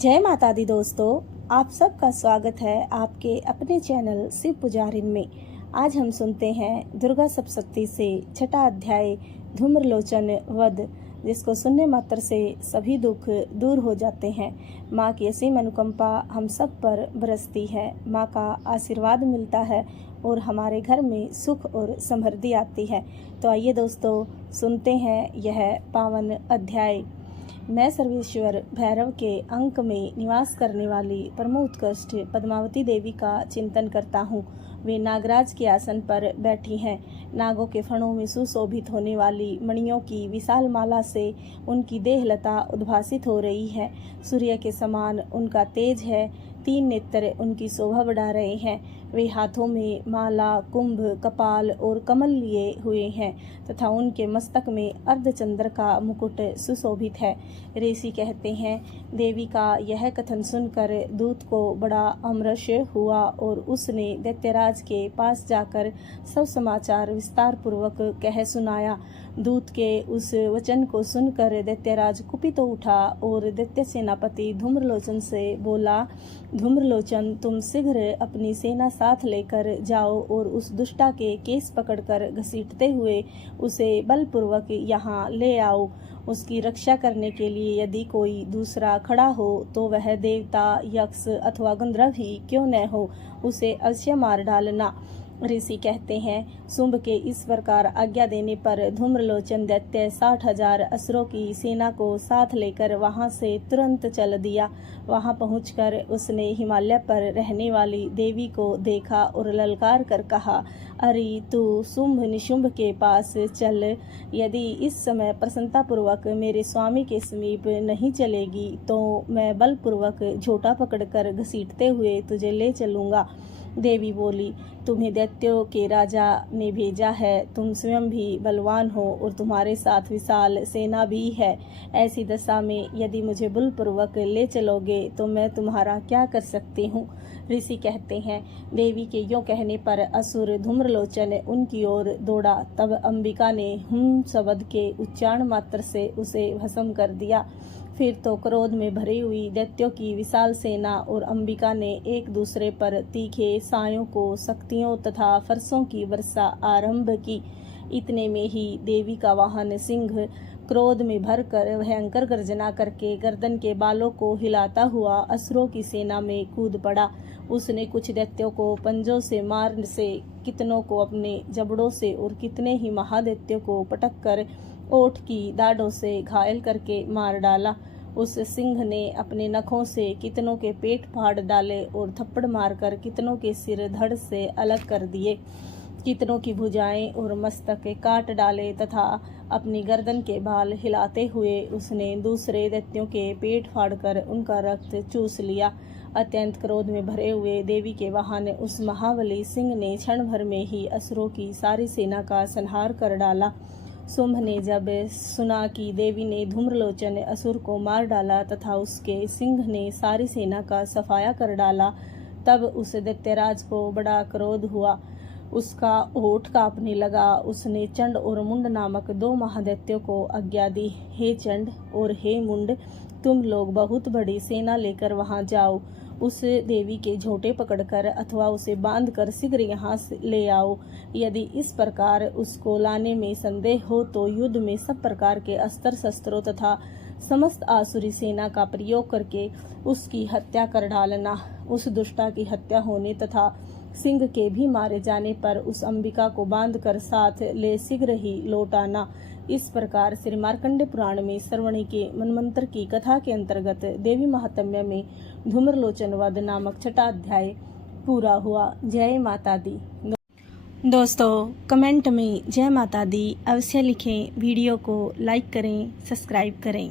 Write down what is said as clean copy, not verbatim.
जय माता दी दोस्तों, आप सबका स्वागत है आपके अपने चैनल शिव पुजारिन में। आज हम सुनते हैं दुर्गा सप्तशती से छठा अध्याय धूम्रलोचन वध, जिसको सुनने मात्र से सभी दुख दूर हो जाते हैं। माँ की असीम अनुकंपा हम सब पर बरसती है, माँ का आशीर्वाद मिलता है और हमारे घर में सुख और समृद्धि आती है। तो आइए दोस्तों, सुनते हैं यह पावन अध्याय। मैं सर्वेश्वर भैरव के अंक में निवास करने वाली परमोत्कृष्ट पद्मावती देवी का चिंतन करता हूँ। वे नागराज के आसन पर बैठी हैं। नागों के फणों में सुशोभित होने वाली मणियों की विशाल माला से उनकी देहलता उद्भासित हो रही है। सूर्य के समान उनका तेज है। 3 नेत्र उनकी शोभा बढ़ा रहे हैं। वे हाथों में माला, कुंभ, कपाल और कमल लिए हुए हैं तथा उनके मस्तक में अर्धचंद्र का मुकुट सुशोभित है। ऋषि कहते हैं, देवी का यह कथन सुनकर दूत को बड़ा अमरश हुआ और उसने दैत्यराज के पास जाकर सब समाचार विस्तार पूर्वक कह सुनाया। दूत के उस वचन को सुनकर दैत्यराज कुपित उठा और दैत्य सेनापति धूम्रलोचन से बोला, धूम्रलोचन, तुम शीघ्र अपनी सेना साथ लेकर जाओ और उस दुष्टा के केस पकड़कर घसीटते हुए उसे बलपूर्वक यहाँ ले आओ। उसकी रक्षा करने के लिए यदि कोई दूसरा खड़ा हो तो वह देवता, यक्ष अथवा गंधर्व ही क्यों न हो, उसे अवश्य मार डालना। ऋषि कहते हैं, शुंभ के इस प्रकार आज्ञा देने पर धूम्रलोचन दैत्य 60,000 असुरों की सेना को साथ लेकर वहां से तुरंत चल दिया। वहां पहुंचकर उसने हिमालय पर रहने वाली देवी को देखा और ललकार कर कहा, अरे तू शुंभ निशुंभ के पास चल। यदि इस समय प्रसन्नतापूर्वक मेरे स्वामी के समीप नहीं चलेगी तो मैं बलपूर्वक झोटा पकड़कर घसीटते हुए तुझे ले चलूंगा। देवी बोली, तुम्हें दैत्यों के राजा ने भेजा है, तुम स्वयं भी बलवान हो और तुम्हारे साथ विशाल सेना भी है। ऐसी दशा में यदि मुझे बलपूर्वक ले चलोगे तो मैं तुम्हारा क्या कर सकती हूँ। ऋषि कहते हैं, देवी के यों कहने पर असुर धूम्रलोचन उनकी ओर दौड़ा। तब अंबिका ने हुम शब्द के उच्चारण मात्र से उसे भस्म कर दिया। फिर तो क्रोध में भरी हुई दैत्यों की विशाल सेना और अंबिका ने एक दूसरे पर तीखे सायों को, शक्तियों तथा फरसों की वर्षा आरंभ की। इतने में ही देवी का वाहन सिंह क्रोध में भरकर भयंकर गर्जना करके गर्दन के बालों को हिलाता हुआ असुरों की सेना में कूद पड़ा। उसने कुछ दैत्यों को पंजों से मार से, कितनों को अपने जबड़ों से और कितने ही महादैत्यों को पटक कर ओठ की दाढ़ों से घायल करके मार डाला। उस सिंह ने अपने नखों से कितनों के पेट फाड़ डाले और थप्पड़ मारकर कितनों के सिर धड़ से अलग कर दिए। कितनों की भुजाएं और मस्तक काट डाले तथा अपनी गर्दन के बाल हिलाते हुए उसने दूसरे दैत्यों के पेट फाड़कर उनका रक्त चूस लिया। अत्यंत क्रोध में भरे हुए देवी के वाहन उस महाबली सिंह ने क्षण भर में ही असुरों की सारी सेना का संहार कर डाला। शुंभ ने जब सुना कि देवी ने धूम्रलोचन असुर को मार डाला तथा उसके सिंह ने सारी सेना का सफाया कर डाला, तब उस दैत्यराज को बड़ा क्रोध हुआ। उसका ओठ कांपने लगा। उसने चंड और मुंड नामक 2 महादैत्यों को आज्ञा दी, हे चंड और हे मुंड, तुम लोग बहुत बड़ी सेना लेकर वहां जाओ। उस देवी के झोटे पकड़कर अथवा उसे बांधकर शीघ्र यहाँ ले आओ। यदि इस प्रकार उसको लाने में संदेह हो तो युद्ध में सब प्रकार के अस्त्र शस्त्रों तथा समस्त आसुरी सेना का प्रयोग करके उसकी हत्या कर डालना। उस दुष्टा की हत्या होने तथा सिंह के भी मारे जाने पर उस अंबिका को बांधकर साथ ले शीघ्र ही लौट आना। इस प्रकार श्री मार्कंडेय पुराण में श्रवणी के मनमंत्र की कथा के अंतर्गत देवी महात्म्य में धूम्रलोचन वध नामक छठा अध्याय पूरा हुआ। जय माता दी। दोस्तों, कमेंट में जय माता दी अवश्य लिखें, वीडियो को लाइक करें, सब्सक्राइब करें।